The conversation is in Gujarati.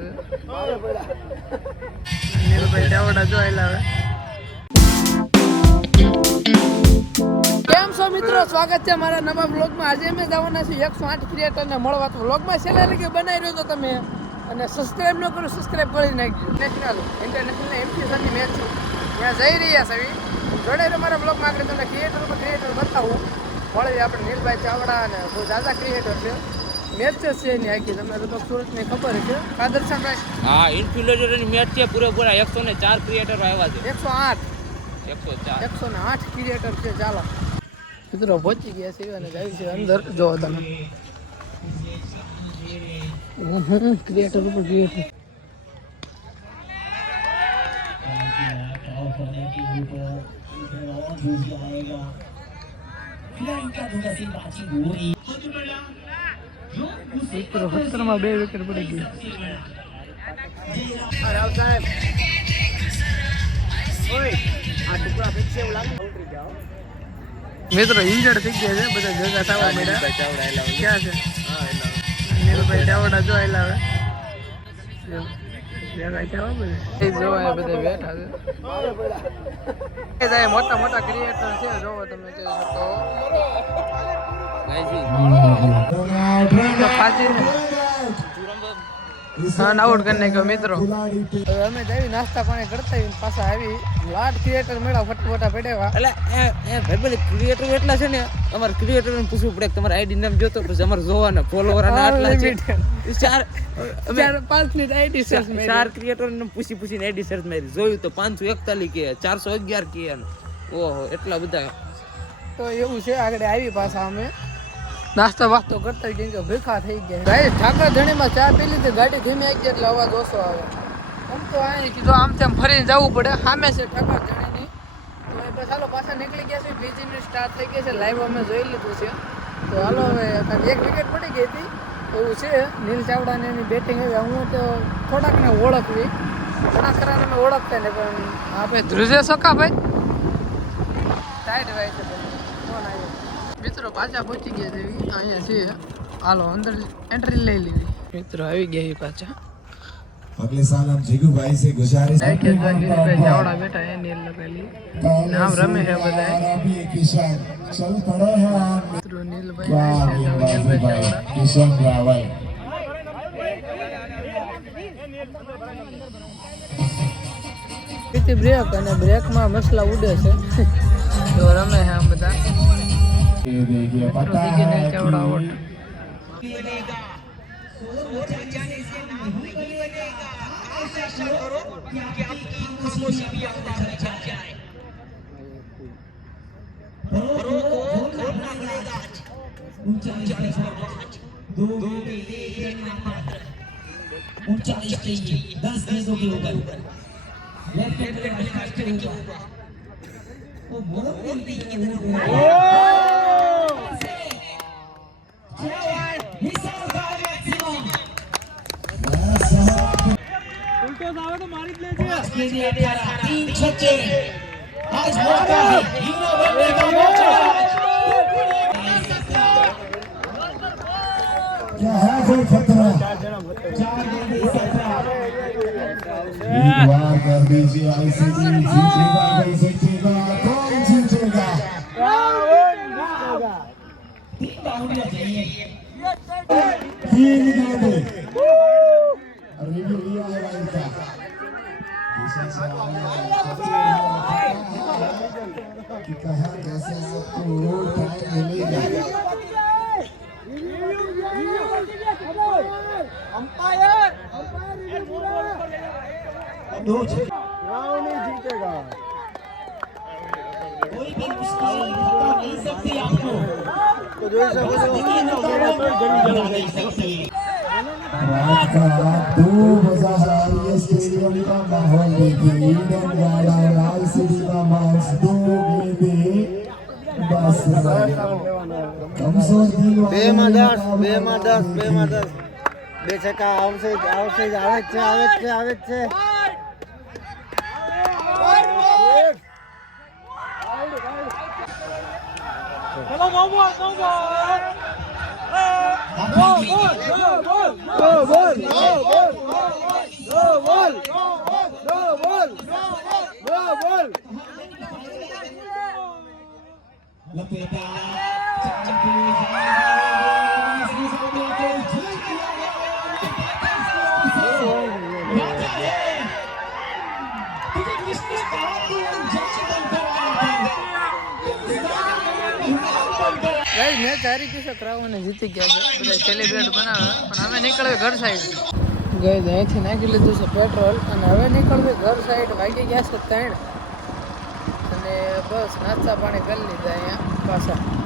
બેઠા છે નીલભાઈ ચાવડા જોયેલા હવે કેમ છો મિત્રો, સ્વાગત છે મારા નવા બ્લોગમાં। આજે અમે જવાના છીએ 108 ક્રિએટરને મળવા। તો બ્લોગમાં છેલ્લે લગી બનાવી રહ્યો તો તમે અને સબસ્ક્રાઇબ ન કરો, સબસ્ક્રાઇબ કરી નાખજો। નેશનલ ઇન્ટરનેશનલ એમપી સાથે મેચ છે, ત્યાં જઈ રહ્યા છે જોડે મારા બ્લોગમાં આગળ તમને ક્રિએટર બતાવું। મળે આપણે નીલભાઈ ચાવડા અને બહુ જાજા ક્રિએટર છે, મેચ છે એની આખી તમને તો સુરતની ખબર છે કાદરશાહભાઈ। હા, ઇન્ફ્લુએન્સરની મેચ છે પૂરેપૂરા 104 ક્રિએટરો આવ્યા છે। 108 ક્રિએટર છે। ચાલો મિત્રો પહોંચી ગયા છે અને જાય છે અંદર। જો તમે ક્રિએટર ઉપર ક્રિએટર માં 2 વિકેટ પડી ગઈ। મિત્રો ઇન્જર્ડ થઈ ગયા છે બધા, ભેગા થવા મળ્યા। ક્યાં છે નીલભાઈ ચાવડા જોયેલા હવે ભેગા થવા બધા જોવા બધા બેઠા છે। મોટા મોટા ક્રિએટર છે, જોવો તમે આઉટ કરી નાખ્યો મિત્રો। હવે અમે જઈ નાસ્તા પાણી કરતા પાછા આવી લાટ ક્રિએટર મળ્યા ફટફટા પડ્યા। એટલે ભાઈ ક્રિએટર એટલા છે ને, અમારે ક્રિએટરને પૂછવું પડે કે તમારે આઈડી નામ જોતો, પછી અમારે જોવાના ફોલોવર આટલા છે 4-5 આઈડી સર્ચ મારી, 4 ક્રિએટરને પૂછીને આઈડી સર્ચ મારી, જોયું તો 541 કે 411 કે ઓહો એટલા બધા। તો એવું છે, આગળ આવી પાછા અમે નાસ્તો વાસ્તો કરતા કેમ કે ભૂખા થઈ ગયા। ભાઈ ઠાકર ધણીમાં ચા પી લીધી, ગાડી ધીમી આવી ગઈ એટલે અવાજ ઓછો આવે। આમ તો અહીં કીધું આમ તેમ ફરીને જવું પડે, સામે છે ઠાકર ધણીની। તો એ બસ હાલો પાછા નીકળી ગયા છે, બીજી મિનિટ સ્ટાર્ટ થઈ ગઈ છે, લાઈવ અમે જોઈ લીધું છે। તો હાલો હવે 1 વિકેટ પડી ગઈ હતી એવું છે। નીલ ચાવડાને એની બેટિંગ હવે હું તો થોડાકને ઓળખવી, ઘણા ખરાને અમે ઓળખતા ને, પણ આપણે ધ્રુજે શકા ભાઈ ટાઈટ ભાઈ છે કોણ આવ્યો મિત્રો પાછા પહોંચી ગયા છે અહીંયા છીએ। હાલો અંદર एंट्री ले ली मित्रों, આવી ગયા પાછા। अगले साल हम जीगू भाई से गुजारिश है कि नीलभाई चावड़ा बेटा है, नील लगा नाम रमे है बताए चल पड़े हैं मित्रों। नीलभाई चावड़ा किशन रावल कितनी ब्रेक અને બ્રેક માં મસલા ઉડે છે તો રમે છે આમ બધા। ये देखिए पता है चावड़ा आउट उल्टो जावे तो मारी ले जी। 3 छक्के आज मौका है हीरो बनने का मौका। क्या है कोई खतरा? 4 कर दीजिए आईसीसी जीतेगा नहीं जीतेगा कौन जीतेगा? तीन बाउंड्री चाहिए, 3 गेंदें रिव्यू लिया है इनका। कि कहा कैसे आपको टाइम मिलेगा। राव नहीं जीतेगा, कोई भी स्टाइल बता नहीं सकती आपको, तो जो ऐसा नहीं सकती। रात का 2 बजा आ रही है स्टेडियम का माहौल देखिए। ईडन गार्डन आईसीसी का मैच 2 गेंदें बस कमजोर दिल 2 માં 10 2 છક્કા આવશે આવે છે। ચલો મોમો બોલ ગાઈસ મેચ હારી ગઈ છે ક્રાઉને જીતી ગયા છે બધા સેલિબ્રેટ બનાવે પણ હવે નીકળવે ઘર સાઈડ ગાઈસ અહીંથી નાખી લીધું છે પેટ્રોલ અને હવે નીકળવે ઘર સાઈડ વાગી ગયા છે 3 અને બસ નાસ્તા પાણી કરી લીધા અહીંયા પાછા